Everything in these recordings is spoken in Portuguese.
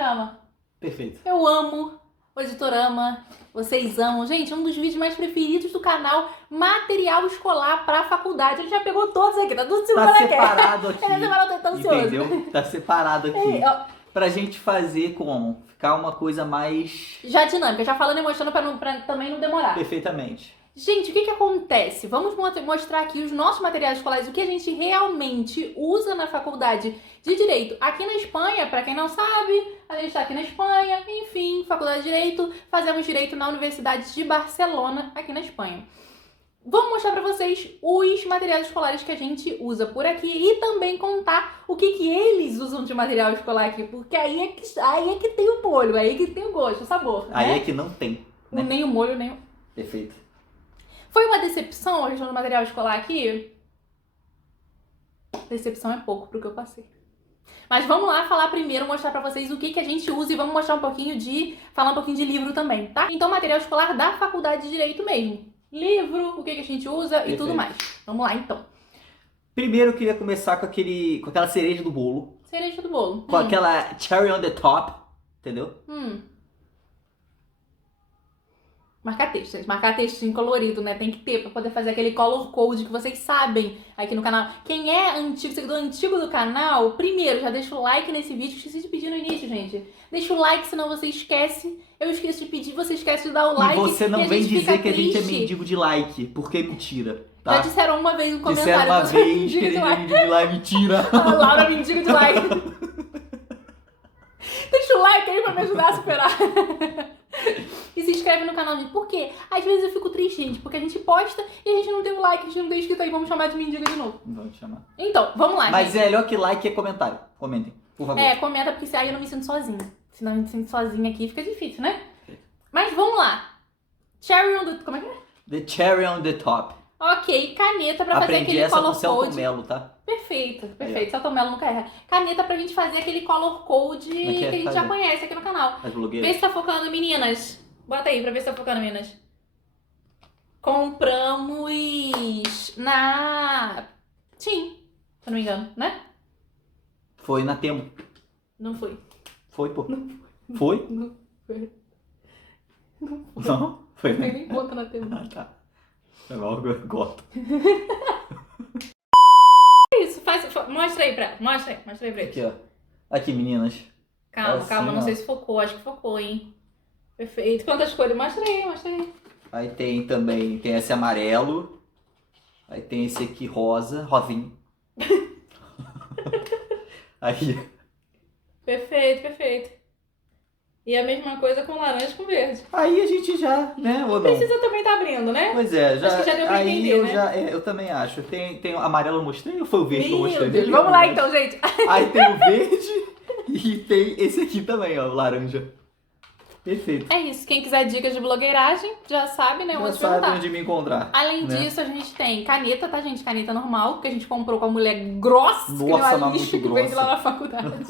ama. Perfeito. Eu amo, o editor ama, vocês amam. Gente, um dos vídeos mais preferidos do canal, material escolar pra faculdade. Ele já pegou todos aqui, tá tudo Tá separado aqui. Ele tá ansioso. Entendeu? Tá separado aqui. Pra gente fazer como? Ficar uma coisa mais... Já dinâmica, já falando e mostrando pra também não demorar. Perfeitamente. Gente, o que acontece? Vamos mostrar aqui os nossos materiais escolares, o que a gente realmente usa na faculdade de Direito. Aqui na Espanha, pra quem não sabe, a gente tá aqui na Espanha, enfim, Faculdade de Direito, fazemos Direito na Universidade de Barcelona, aqui na Espanha. Vamos mostrar pra vocês os materiais escolares que a gente usa por aqui e também contar o que eles usam de material escolar aqui, porque aí é que tem o molho, aí é que tem o gosto, o sabor, né? Aí é que não tem, né? Nem o molho, nem o... Perfeito. Foi uma decepção a questão do material escolar aqui? Decepção é pouco pro que eu passei. Mas vamos lá falar primeiro, mostrar pra vocês o que a gente usa e vamos mostrar falar um pouquinho de livro também, tá? Então, material escolar da Faculdade de Direito mesmo. Livro, o que a gente usa Perfeito. E tudo mais. Vamos lá, então. Primeiro eu queria começar com aquela cereja do bolo. Cereja do bolo. Com aquela cherry on the top, entendeu? Marcar texto, gente. Marcar texto em colorido, né? Tem que ter pra poder fazer aquele color code que vocês sabem aqui no canal. Quem é antigo, seguidor antigo do canal, primeiro, já deixa o like nesse vídeo. Esqueci de pedir no início, gente. Deixa o like, senão você esquece. Eu esqueço de pedir, você esquece de dar o like. E você não vem dizer que a gente é triste. mendigo de like, porque é mentira, tá? Já disseram uma vez no comentário. Disseram uma que eu sou vez que a gente é mendigo de like, mentira. A Laura é mendigo de like. Deixa o like aí pra me ajudar a superar. E se inscreve no canal, gente. Por quê? Às vezes eu fico triste, gente, porque a gente posta e a gente não tem o like, a gente não tem inscrito aí. Vamos chamar de mendiga de novo. Vamos chamar. Então, vamos lá, Mas gente. é melhor que like é comentário. Comentem, por favor. Comenta, porque aí eu não me sinto sozinha. Senão eu me sinto sozinha aqui, fica difícil, né? Mas vamos lá. Cherry on the... Como é que é? The cherry on the top. Ok, caneta pra fazer Aprendi aquele essa com color o Celton code. Mello, tá? Perfeito, perfeito. Celton Mello nunca erra. Caneta pra gente fazer aquele color code que a gente já conhece aqui no canal. As Vê blogueiras. se tá focando, meninas. Bota aí pra ver se tá focando, meninas. Compramos na TIM, se eu não me engano, né? Foi na Temo. Não foi. Foi, pô. Foi? Não foi. Não? Foi, Não tem né? nem conta na TIM. Ah, tá. Foi mal, eu gosto. Isso, mostra aí pra ela. Mostra aí pra eles. Aqui, ó. Aqui, meninas. Calma, Assim, calma, não ó. sei se focou. Acho que focou, hein? Perfeito. Quantas cores? Mostra aí, mostra aí. Aí tem também, tem esse amarelo. Aí tem esse aqui rosa, rosinho. Aí, Perfeito, perfeito. E a mesma coisa com laranja e com verde. aí a gente já, né, ou não? Precisa também tá abrindo, né? Pois é, já, Acho que já deu pra aí entender, eu né? já, eu também acho. Tem o amarelo eu mostrei ou foi o verde que eu mostrei? Meu Deus, vamos lá então, gente. Aí tem o verde e tem esse aqui também, ó, o laranja. Perfeito. É isso, quem quiser dicas de blogueiragem, já sabe, né? Já Onde sabe perguntar. onde me encontrar. Além né? disso, a gente tem caneta, tá, gente? Caneta normal, que a gente comprou com a mulher grossa, que Nossa, nem mas a lixa muito que vende grossa. lá na faculdade.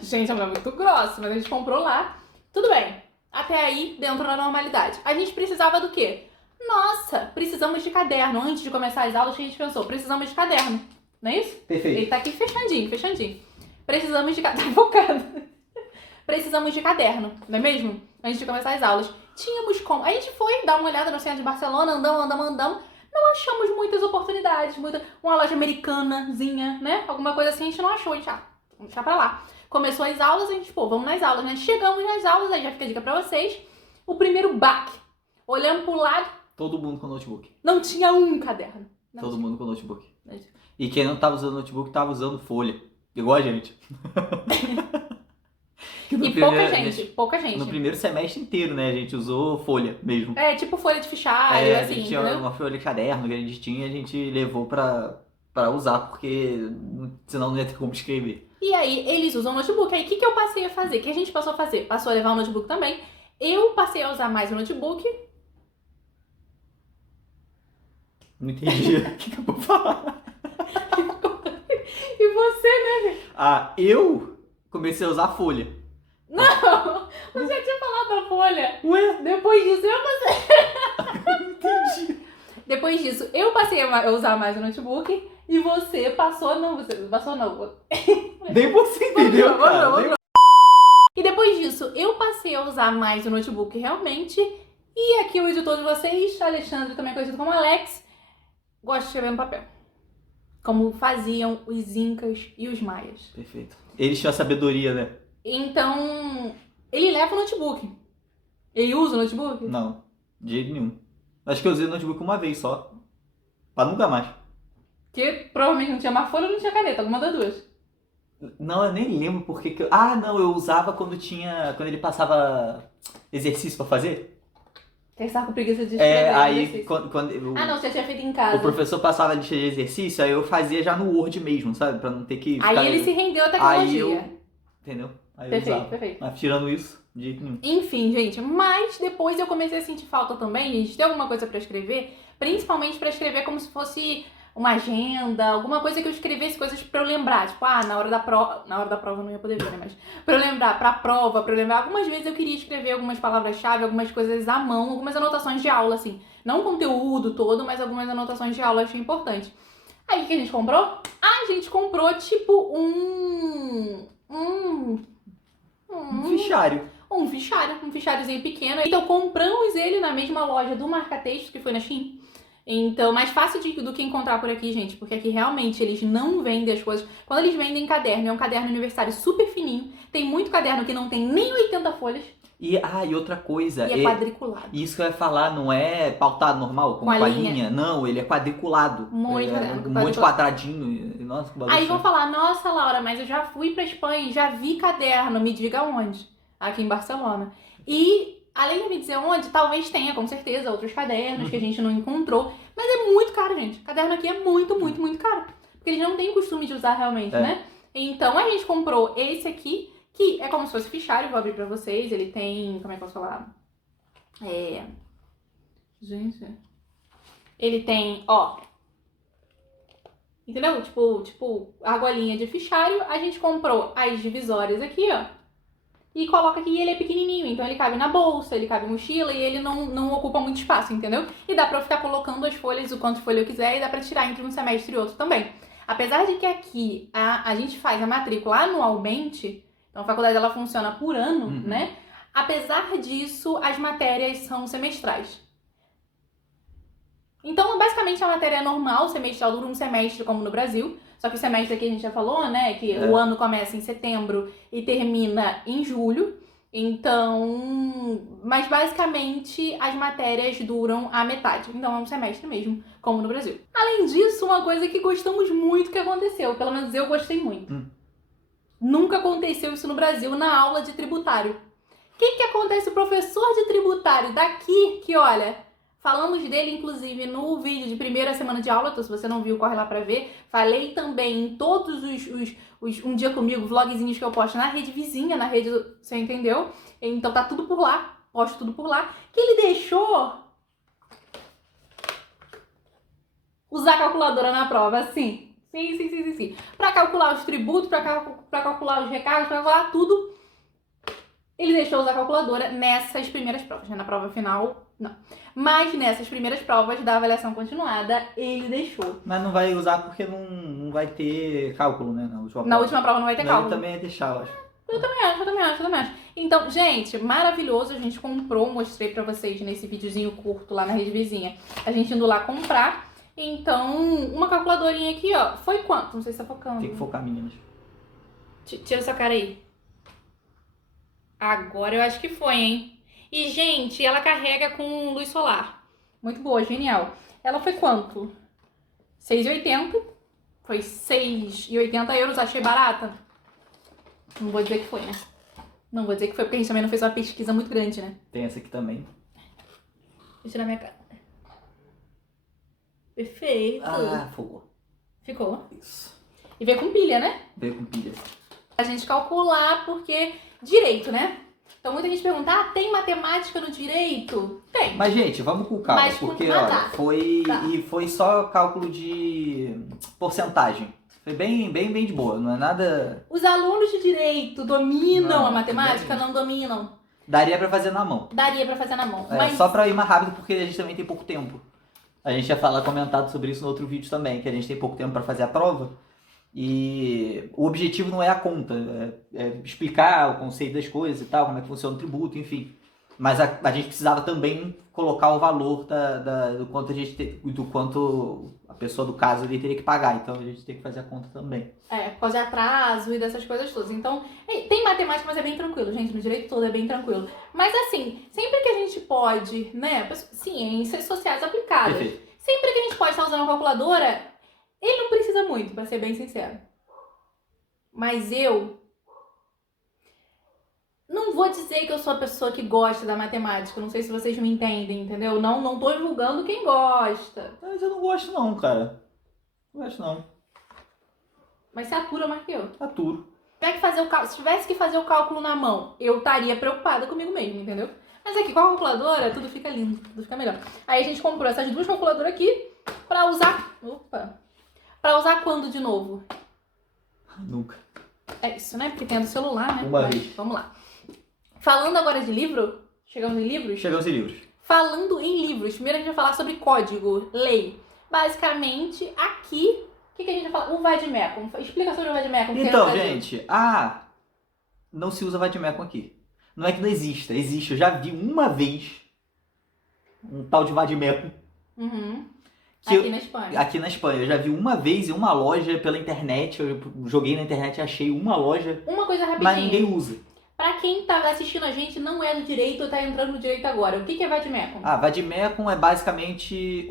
Gente, a mulher é muito grossa, mas a gente comprou lá. Tudo bem, até aí, dentro da normalidade. A gente precisava do quê? Nossa, precisamos de caderno. Antes de começar as aulas, a gente pensou, precisamos de caderno. Não é isso? Perfeito. Ele tá aqui fechadinho, fechadinho. Precisamos de caderno. Tá focado. Precisamos de caderno, não é mesmo? Antes de começar as aulas. Tínhamos como. A gente foi dar uma olhada no centro de Barcelona, andamos. Não achamos muitas oportunidades. Uma loja americanazinha, né? Alguma coisa assim a gente não achou. A gente, vamos deixar pra lá. Começou as aulas, a gente, vamos nas aulas, né? Chegamos nas aulas, aí já fica a dica pra vocês. O primeiro baque. Olhando pro lado, Todo mundo com notebook. não tinha um caderno. Não Todo tinha. mundo com notebook. Não tinha. E quem não tava usando notebook tava usando folha. Igual a gente. E pouca gente. No primeiro semestre inteiro, né? A gente usou folha mesmo. É, tipo folha de fichário, A assim, gente tinha entendeu? uma folha de caderno que a gente tinha e a gente levou pra usar, porque senão não ia ter como escrever. E aí, eles usam notebook. Aí, o que eu passei a fazer? O que a gente passou a fazer? Passou a levar o notebook também. Eu passei a usar mais o notebook. Não entendi o que eu vou falar. E você, né, gente? Ah, eu comecei a usar folha. Não! Você já tinha falado da folha. Ué? Depois disso, Não entendi. Depois disso, eu passei a usar mais o notebook. E você passou... Não, você passou não. Nem você entendeu, Vamos cara. não. Nem- comecei a usar mais o notebook realmente. E aqui o editor de vocês, Alexandre, também conhecido como Alex, gosta de escrever no papel. Como faziam os incas e os maias. Perfeito. Eles tinham a sabedoria, né? Então, ele leva o notebook. Ele usa o notebook? Não, de jeito nenhum. Acho que eu usei o notebook uma vez só. Pra nunca mais. Que provavelmente não tinha mais folha ou não tinha caneta, alguma das duas. Não, eu nem lembro porque que eu... Ah, não, eu usava quando tinha... Quando ele passava exercício pra fazer. Você estava com preguiça de escrever Aí exercício. quando Ah, não, você tinha feito em casa. o professor passava a lista de exercício, aí eu fazia já no Word mesmo, sabe? Pra não ter que Aí ficar... ele se rendeu à Aí tecnologia. eu... Entendeu? Aí eu Perfeito, usava. perfeito. Mas tirando isso, de jeito nenhum. Enfim, gente, mas depois eu comecei a sentir falta também, gente, ter alguma coisa pra escrever, principalmente pra escrever como se fosse uma agenda, alguma coisa que eu escrevesse coisas pra eu lembrar, tipo, na hora da prova eu não ia poder ver, né, mas pra eu lembrar, pra prova, pra eu lembrar, algumas vezes eu queria escrever algumas palavras-chave, algumas coisas à mão, algumas anotações de aula, assim, não o conteúdo todo, mas algumas anotações de aula eu achei importante. Aí o que a gente comprou? A gente comprou, tipo, um Fichário. um ficháriozinho pequeno. Então compramos ele na mesma loja do marca-texto, que foi na Shein. Então, mais fácil do que encontrar por aqui, gente, porque aqui realmente eles não vendem as coisas. Quando eles vendem caderno, é um caderno universitário super fininho. Tem muito caderno que não tem nem 80 folhas. E outra coisa. E é quadriculado. Isso que eu ia falar, não é pautado normal, com a linha. Não, ele é quadriculado. Muito Um monte de quadradinho. Nossa, que bagulho. Aí vão falar, nossa, Laura, mas eu já fui pra Espanha e já vi caderno, me diga onde? Aqui em Barcelona. E, além de me dizer onde, talvez tenha, com certeza, outros cadernos que a gente não encontrou. Mas é muito caro, gente. Caderno aqui é muito, muito, muito caro. Porque eles não têm costume de usar realmente, né? Então, a gente comprou esse aqui, que é como se fosse fichário, vou abrir pra vocês. Ele tem, como é que eu posso falar? Gente... Ele tem, ó... Entendeu? Tipo, argolinha de fichário. A gente comprou as divisórias aqui, ó. E coloca aqui, e ele é pequenininho. Então ele cabe na bolsa, ele cabe em mochila e ele não ocupa muito espaço, entendeu? E dá pra eu ficar colocando as folhas, o quanto de folha eu quiser. E dá pra tirar entre um semestre e outro também. Apesar de que aqui a gente faz a matrícula anualmente. Então a faculdade ela funciona por ano, né? Apesar disso, as matérias são semestrais. Então, basicamente, a matéria é normal, semestral dura um semestre, como no Brasil. Só que o semestre aqui a gente já falou, né? Que o ano começa em setembro e termina em julho. Então, mas basicamente as matérias duram a metade. Então é um semestre mesmo, como no Brasil. Além disso, uma coisa que gostamos muito que aconteceu. Pelo menos eu gostei muito. Nunca aconteceu isso no Brasil na aula de tributário. O que acontece? O professor de tributário daqui, que olha... Falamos dele, inclusive, no vídeo de primeira semana de aula, então se você não viu, corre lá pra ver. Falei também em todos os Um Dia Comigo, vlogzinhos que eu posto na rede vizinha, na rede, você entendeu? Então tá tudo por lá, posto tudo por lá. Que ele deixou usar a calculadora na prova, sim. Sim. Pra calcular os tributos, pra calcular os recargos, pra calcular tudo. Ele deixou usar a calculadora nessas primeiras provas, né? Na prova final, não. Mas nessas primeiras provas da avaliação continuada, ele deixou. Mas não vai usar porque não vai ter cálculo, né? Na última prova não vai ter cálculo. Ele também ia deixar, eu acho. Eu também acho. Então, gente, maravilhoso. A gente comprou, mostrei pra vocês nesse videozinho curto lá na rede vizinha. A gente indo lá comprar. Então, uma calculadorinha aqui, ó. Foi quanto? Não sei se tá focando. Tem que focar, meninas. Tira essa cara aí. Agora eu acho que foi, hein? E, gente, ela carrega com luz solar. Muito boa, genial. Ela foi quanto? 6,80. Foi 6,80 euros. Achei barata. Não vou dizer que foi, né? Não vou dizer que foi, porque a gente também não fez uma pesquisa muito grande, né? Tem essa aqui também. Deixa eu tirar minha cara. Perfeito. Ficou. Ficou. Isso. E veio com pilha, né? Veio com pilha. A gente calcular porque... Direito, né? Então muita gente pergunta, tem matemática no direito? Tem. Mas, gente, vamos com calma, Mas porque, olha, foi só cálculo de porcentagem. Foi bem de boa, não é nada... Os alunos de direito dominam a matemática? Não dominam. Daria pra fazer na mão. Daria pra fazer na mão. Mas... Só pra ir mais rápido, porque a gente também tem pouco tempo. A gente já comentado sobre isso no outro vídeo também, que a gente tem pouco tempo pra fazer a prova. E o objetivo não é a conta, é explicar o conceito das coisas e tal, como é que funciona o tributo, enfim. Mas a gente precisava também colocar o valor do quanto do quanto a pessoa do caso ali teria que pagar. Então a gente tem que fazer a conta também. Por causa de atraso e dessas coisas todas. Então, tem matemática, mas é bem tranquilo, gente. No direito todo é bem tranquilo. Mas assim, sempre que a gente pode, né? Ciências sociais aplicadas. Perfeito. Sempre que a gente pode estar usando uma calculadora, ele não precisa muito, pra ser bem sincero. Mas eu não vou dizer que eu sou a pessoa que gosta da matemática. Não sei se vocês me entendem, entendeu? Não tô julgando quem gosta. Mas eu não gosto não, cara. Não gosto não. Mas você atura mais que eu. Aturo. Se tivesse que fazer o cálculo na mão, eu estaria preocupada comigo mesmo, entendeu? Mas aqui, com a calculadora, tudo fica lindo, tudo fica melhor. Aí a gente comprou essas duas calculadoras aqui pra usar... Pra usar quando de novo? Nunca. É isso, né? Porque tem a do celular, né? Uma vez. Vamos lá. Falando agora de livro, chegamos em livros? Chegamos em livros. Falando em livros, primeiro a gente vai falar sobre código, lei. Basicamente, aqui, o que a gente vai falar? O vademecum. Explica sobre o vademecum. Então, gente, não se usa vademecum aqui. Não é que não exista, existe. Eu já vi uma vez um tal de vademecum. Uhum. Aqui na Espanha. Aqui na Espanha. Eu já vi uma vez em uma loja pela internet. Eu joguei na internet e achei uma loja. Uma coisa rapidinho. Mas ninguém usa. Pra quem tá assistindo a gente, não é do direito ou tá entrando no direito agora. O que é vademecum? Vademecum é basicamente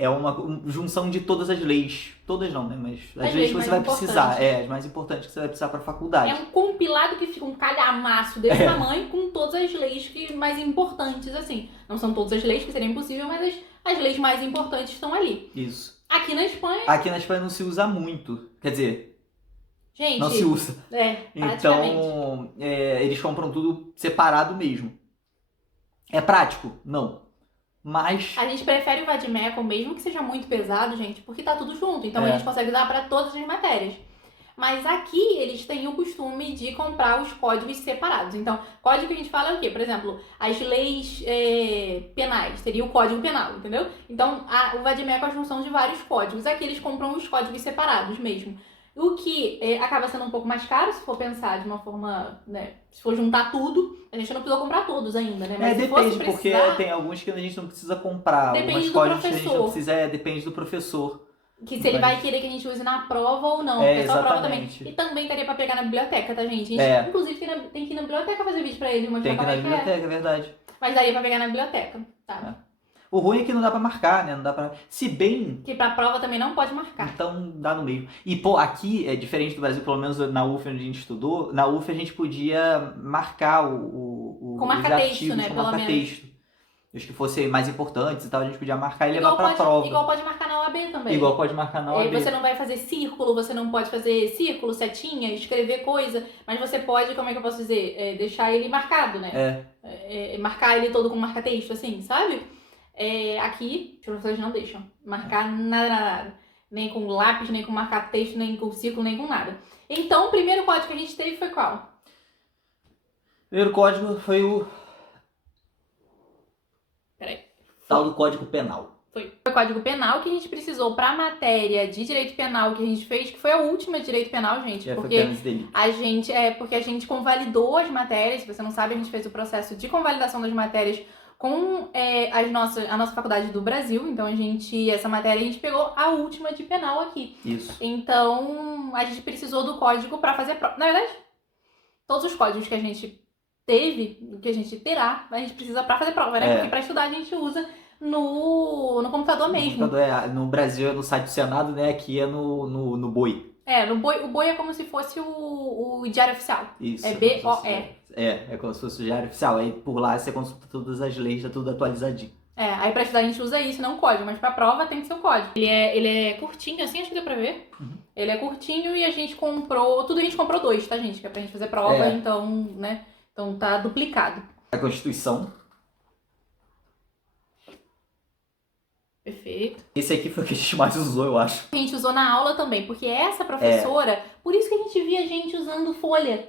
é uma junção de todas as leis. Todas não, né? Mas as leis que você vai precisar. As mais importantes que você vai precisar pra faculdade. É um compilado que fica um calhamaço desse tamanho com todas as leis mais importantes, assim. Não são todas as leis, que seria impossível, mas as leis mais importantes estão ali. Isso. Aqui na Espanha... Aqui na Espanha não se usa muito. Quer dizer... Gente, não se usa. Então, eles compram tudo separado mesmo. É prático? Não. Mas... a gente prefere o vademecum, mesmo que seja muito pesado, gente, porque tá tudo junto. Então a gente consegue usar para todas as matérias. Mas aqui eles têm o costume de comprar os códigos separados. Então, código que a gente fala é o quê? Por exemplo, as leis penais, seria o código penal, entendeu? Então, o vademecum é a junção de vários códigos. Aqui eles compram os códigos separados mesmo. O que acaba sendo um pouco mais caro, se for pensar de uma forma, né? Se for juntar tudo, a gente não precisa comprar todos ainda, né? Mas se depende, fosse precisar, porque tem alguns que a gente não precisa comprar. Depende alguns do códigos professor. que a gente não precisa, depende do professor. Que se ele vai querer que a gente use na prova ou não. É, porque só a prova também. exatamente. E também daria pra pegar na biblioteca, tá, gente? A gente inclusive, tem que ir na biblioteca fazer vídeo pra ele. Tem que ir na biblioteca, é verdade. Mas daria pra pegar na biblioteca, tá? O ruim é que não dá pra marcar, né? Não dá pra... Se bem... Que pra prova também não pode marcar. Então dá no meio. E, pô, aqui é diferente do Brasil, pelo menos na UF onde a gente estudou. Na UF a gente podia marcar com os artigos, né? com Pelo marca-texto. Os que fossem mais importantes e tal, a gente podia marcar e igual levar pra prova. Igual pode marcar na OAB também. Igual pode marcar na OAB. Você não vai fazer círculo, você não pode fazer círculo, setinha, escrever coisa, mas você pode, como é que eu posso dizer? Deixar ele marcado, né? Marcar ele todo com marca-texto, assim, sabe? Aqui, os professores não deixam marcar nada. Nem com lápis, nem com marca-texto, nem com círculo, nem com nada. Então, o primeiro código que a gente teve foi qual? O primeiro código foi o... tal do Código Penal. Foi o Código Penal que a gente precisou pra matéria de Direito Penal que a gente fez, que foi a última de Direito Penal, gente. Porque a gente convalidou as matérias. Se você não sabe, a gente fez o processo de convalidação das matérias com a nossa faculdade do Brasil. Então, essa matéria a gente pegou a última de penal aqui. Isso. Então, a gente precisou do código pra fazer prova. Na verdade, todos os códigos que a gente teve, que a gente terá, a gente precisa pra fazer prova, né? Porque pra estudar a gente usa no computador mesmo. No Brasil é no site do Senado, né? Aqui é no BOI. O BOI é como se fosse o Diário Oficial. Isso. É BOE. É como se fosse o Diário Oficial. Aí por lá você consulta todas as leis, tá tudo atualizadinho. Aí pra estudar a gente usa isso, não o código, mas pra prova tem que ser o código. Ele é curtinho, assim, acho que deu pra ver. Uhum. Ele é curtinho e a gente comprou 2, tá, gente? Que é pra gente fazer prova, então, né? Então tá duplicado. A Constituição. Perfeito. Esse aqui foi o que a gente mais usou, eu acho. A gente usou na aula também, porque essa professora... Por isso que a gente via gente usando folha.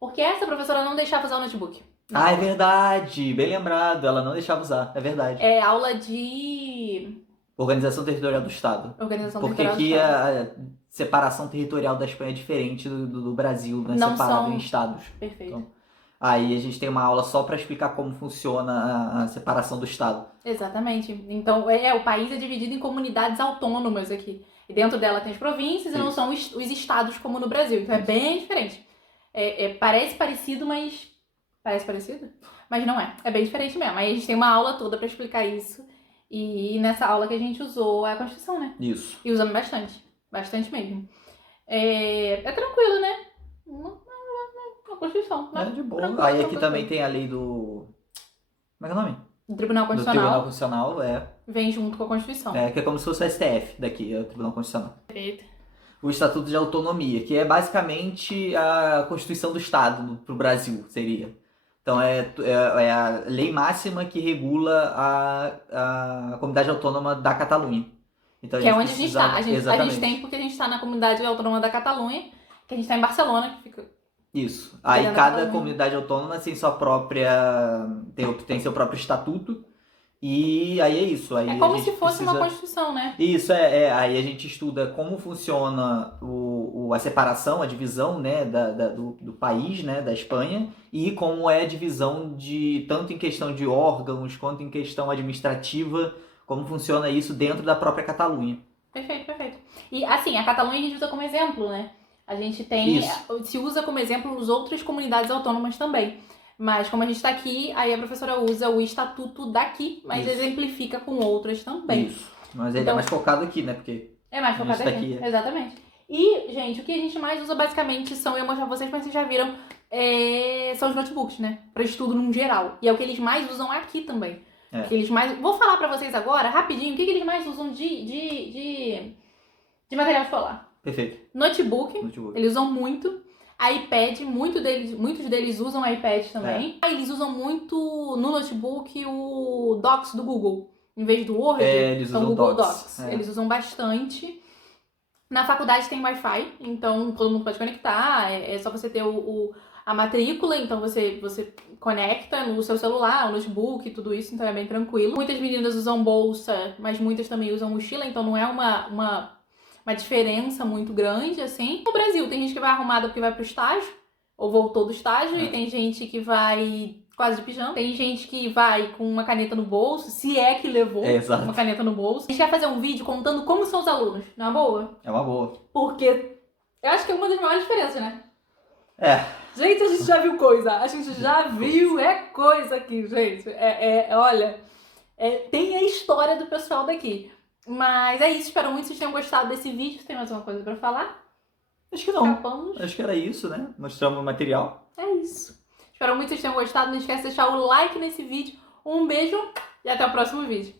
Porque essa professora não deixava usar o notebook. Não. É verdade. Bem lembrado. Ela não deixava usar. É verdade. Aula de Organização territorial do Estado. Organização Porque territorial do aqui Estado. a separação territorial da Espanha é diferente do Brasil, não é Não separado são- em estados. Perfeito. Então, aí a gente tem uma aula só para explicar como funciona a separação do Estado. Exatamente. Então, o país é dividido em comunidades autônomas aqui. E dentro dela tem as províncias e não Isso. são os estados como no Brasil. Então é bem diferente. Parece parecido, mas... Parece parecido? Mas não é. É bem diferente mesmo. Aí a gente tem uma aula toda pra explicar isso. E nessa aula que a gente usou a Constituição, né? Isso. E usamos bastante. Bastante mesmo. É tranquilo, né? A Constituição, né? É de boa. Tranquilo, Aí aqui tranquilo. também tem a lei do... Como é que é o nome? O Tribunal Do Tribunal Constitucional Constitucional, vem junto com a Constituição. que é como se fosse o STF daqui, é o Tribunal Constitucional. Perfeito. O Estatuto de Autonomia, que é basicamente a Constituição do Estado para o Brasil, seria. Então é a lei máxima que regula a comunidade autônoma da Catalunha. Então, Que é onde a gente está. A gente Exatamente. tem porque a gente está na comunidade autônoma da Catalunha, que a gente está em Barcelona, que fica... Isso. Aí Dentro da cada Catalunha. comunidade autônoma tem sua própria. Tem seu próprio estatuto. E aí é isso. Aí É como a gente se fosse uma precisa... Constituição, né? Isso, aí a gente estuda como funciona a separação, a divisão, né, do país, né, da Espanha, e como é a divisão tanto em questão de órgãos, quanto em questão administrativa, como funciona isso dentro da própria Catalunha. Perfeito, perfeito. E assim, a Catalunha a gente usa como exemplo, né? A gente tem... Isso. Se usa como exemplo as outras comunidades autônomas também. Mas como a gente está aqui, aí a professora usa o estatuto daqui, mas Isso. exemplifica com outras também. Isso. Mas ele é Então- mais focado aqui, né, porque... É mais focado Isso aqui. daqui, Exatamente. E, gente, o que a gente mais usa basicamente são, eu vou mostrar pra vocês, mas vocês já viram, são os notebooks, né? Pra estudo num geral. E é o que eles mais usam aqui também. É. Que eles mais... Vou falar pra vocês agora, rapidinho, o que eles mais usam de material escolar. Perfeito. Notebook, Notebook. eles usam muito. iPad, muitos deles usam iPad também. Eles usam muito no notebook o Docs do Google. Em vez do Word, Eles são usam Google Docs. Docs. Eles usam bastante. Na faculdade tem Wi-Fi, então todo mundo pode conectar. É só você ter a matrícula, então você conecta no seu celular, o notebook, tudo isso, então é bem tranquilo. Muitas meninas usam bolsa, mas muitas também usam mochila, então não é uma diferença muito grande, assim. No Brasil, tem gente que vai arrumada porque vai pro estágio, ou voltou do estágio, e tem gente que vai quase de pijama. Tem gente que vai com uma caneta no bolso, se é que levou Exato. uma caneta no bolso. A gente vai fazer um vídeo contando como são os alunos, não é boa? É uma boa. Porque eu acho que é uma das maiores diferenças, né? É. Gente, a gente já viu coisa. A gente já viu, coisa aqui, gente. Olha, tem a história do pessoal daqui. Mas é isso, espero muito que vocês tenham gostado desse vídeo. Tem mais alguma coisa pra falar? Acho que não. Acabamos. Acho que era isso, né? Mostramos o material. É isso. Espero muito que vocês tenham gostado. Não esquece de deixar o like nesse vídeo. Um beijo e até o próximo vídeo.